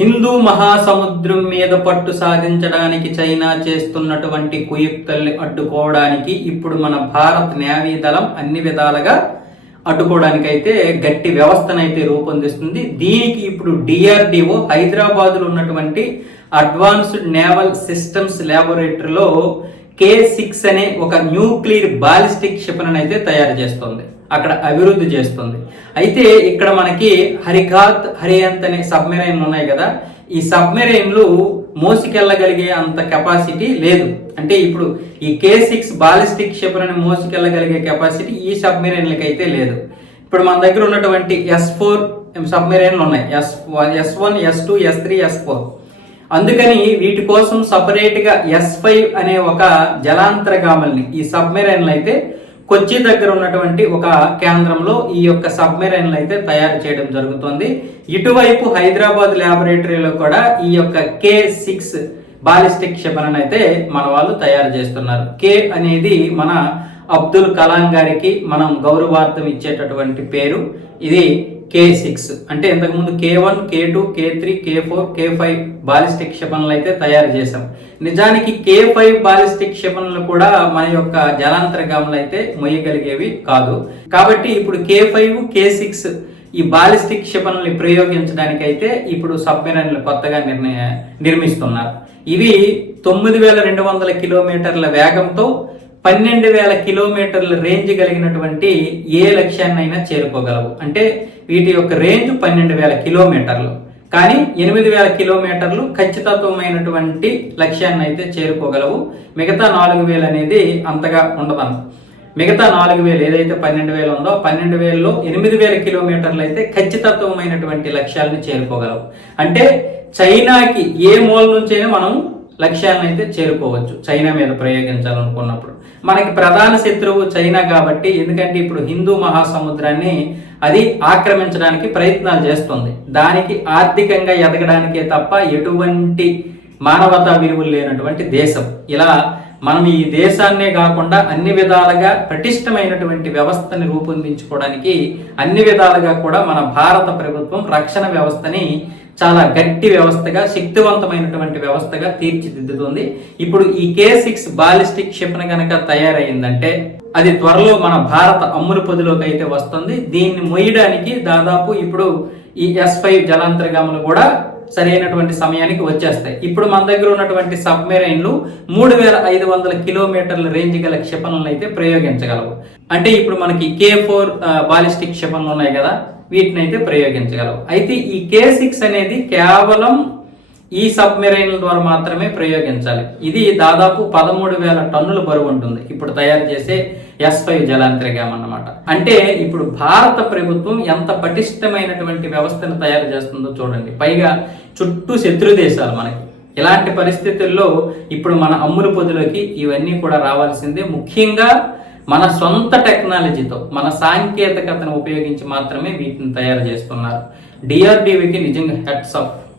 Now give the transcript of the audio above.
హిందూ మహాసముద్రం మీద పట్టు సాధించడానికి చైనా చేస్తున్నటువంటి కుయుక్తల్ని అడ్డుకోవడానికి ఇప్పుడు మన భారత్ నేవీ దళం అన్ని విధాలుగా అడ్డుకోవడానికైతే గట్టి వ్యవస్థనైతే రూపొందిస్తుంది. దీనికి ఇప్పుడు డిఆర్డిఓ హైదరాబాద్లో ఉన్నటువంటి అడ్వాన్స్డ్ నేవల్ సిస్టమ్స్ ల్యాబొరేటరీలో కే సిక్స్ అనే ఒక న్యూక్లియర్ బాలిస్టిక్ క్షిపణిని అయితే తయారు చేస్తుంది. అక్కడ అభివృద్ధి చేస్తుంది. అయితే ఇక్కడ మనకి హరిఘాత్ హరియంత్ అనే సబ్మెరైన్లు ఉన్నాయి కదా. ఈ సబ్మెరైన్లు మోసుకెళ్ళగలిగే అంత కెపాసిటీ లేదు. అంటే ఇప్పుడు ఈ కే సిక్స్ బాలిస్టిక్ క్షిపణిని మోసుకెళ్ళగలిగే కెపాసిటీ ఈ సబ్మెరైన్లకి అయితే లేదు. ఇప్పుడు మన దగ్గర ఉన్నటువంటి ఎస్ ఫోర్ సబ్మెరైన్లు ఉన్నాయి. S S one S two S three S four. అందుకని వీటి కోసం సపరేట్గా ఎస్ ఫైవ్ అనే ఒక జలాంతరగామల్ని ఈ సబ్మెరైన్లు అయితే కొచ్చి దగ్గర ఉన్నటువంటి ఒక కేంద్రంలో ఈ యొక్క సబ్మెరైన్లు అయితే తయారు చేయడం జరుగుతుంది. ఇటువైపు హైదరాబాద్ ల్యాబొరేటరీలో కూడా ఈ యొక్క కే సిక్స్ బాలిస్టిక్ క్షిపణను అయితే మన వాళ్ళు తయారు చేస్తున్నారు. కే అనేది మన అబ్దుల్ కలాం గారికి మనం గౌరవార్థం ఇచ్చేటటువంటి పేరు. ఇది కే సిక్స్ అంటే ఇంతకుముందు K one K two K three K four K five ballistic క్షిపణులు అయితే తయారు చేశాం. నిజానికి కే ఫైవ్ బాలిస్టిక్ క్షిపణులు కూడా మన యొక్క జలాంతర్గాములు అయితే మొయ్యగలిగేవి కాదు. కాబట్టి ఇప్పుడు కే ఫైవ్ కే సిక్స్ ఈ బాలిస్టిక్ క్షిపణుల్ని ప్రయోగించడానికి అయితే ఇప్పుడు సబ్మెరైన్లు కొత్తగా నిర్ణయ నిర్మిస్తున్నారు. ఇవి తొమ్మిది వేల రెండు వందల కిలోమీటర్ల వేగంతో పన్నెండు వేల కిలోమీటర్ల రేంజ్ కలిగినటువంటి ఏ లక్ష్యాన్నైనా చేరుకోగలవు. అంటే వీటి యొక్క రేంజ్ పన్నెండు వేల కిలోమీటర్లు. కానీ ఎనిమిది వేల కిలోమీటర్లు ఖచ్చితత్వమైనటువంటి లక్ష్యాన్ని అయితే చేరుకోగలవు. మిగతా నాలుగు వేలు అనేది అంతగా ఉండదు మిగతా నాలుగు వేలు ఏదైతే పన్నెండు వేలు ఉందో పన్నెండు వేలలో ఎనిమిది వేల కిలోమీటర్లు అయితే ఖచ్చితత్వమైనటువంటి లక్ష్యాలను చేరుకోగలవు. అంటే చైనాకి ఏ మూల నుంచైనా మనం లక్ష్యాలను అయితే చేరుకోవచ్చు చైనా మీద ప్రయోగించాలనుకున్నప్పుడు. మనకి ప్రధాన శత్రువు చైనా కాబట్టి ఎందుకంటే ఇప్పుడు హిందూ మహాసముద్రాన్ని అది ఆక్రమించడానికి ప్రయత్నాలు చేస్తుంది. దానికి ఆర్థికంగా ఎదగడానికే తప్ప ఎటువంటి మానవతా విలువలు లేనటువంటి దేశం. ఇలా మనం ఈ దేశాన్నే కాకుండా అన్ని విధాలుగా పటిష్టమైనటువంటి వ్యవస్థని రూపొందించుకోవడానికి అన్ని విధాలుగా కూడా మన భారత ప్రభుత్వం రక్షణ వ్యవస్థని చాలా గట్టి వ్యవస్థగా శక్తివంతమైనటువంటి వ్యవస్థగా తీర్చిదిద్దుతుంది. ఇప్పుడు ఈ కే సిక్స్ బాలిస్టిక్ క్షిపణి కనుక తయారైందంటే అది త్వరలో మన భారత అమ్ములు పొదిలోకి అయితే వస్తుంది. దీన్ని మొయ్యడానికి దాదాపు ఇప్పుడు ఈ ఎస్ ఫైవ్ జలాంతర్గాములు కూడా సరైనటువంటి సమయానికి వచ్చేస్తాయి. ఇప్పుడు మన దగ్గర ఉన్నటువంటి సబ్మెరైన్లు మూడు వేల ఐదు వందల కిలోమీటర్ల రేంజ్ గల క్షిపణులను అయితే ప్రయోగించగలవు. అంటే ఇప్పుడు మనకి కే ఫోర్ బాలిస్టిక్ క్షిపణులు ఉన్నాయి కదా. వీటిని అయితే ప్రయోగించగలవు అయితే ఈ కే సిక్స్ అనేది కేవలం ఈ సబ్మెరైన్ల ద్వారా మాత్రమే ప్రయోగించాలి. ఇది దాదాపు పదమూడు వేల టన్నుల బరువు ఉంటుంది. ఇప్పుడు తయారు చేసే ఎస్ ఫైవ్ జలాంతరిగాం అన్నమాట. అంటే ఇప్పుడు భారత ప్రభుత్వం ఎంత పటిష్టమైనటువంటి వ్యవస్థను తయారు చేస్తుందో చూడండి. పైగా చుట్టూ శత్రు దేశాలు మనకి. ఇలాంటి పరిస్థితుల్లో ఇప్పుడు మన అమ్ముల పొదిలోకి ఇవన్నీ కూడా రావాల్సిందే. ముఖ్యంగా మన సొంత టెక్నాలజీతో మన సాంకేతికతను ఉపయోగించి మాత్రమే వీటిని తయారు చేస్తున్నారు. డిఆర్డీవికి నిజంగా హెడ్స్ ఆఫ్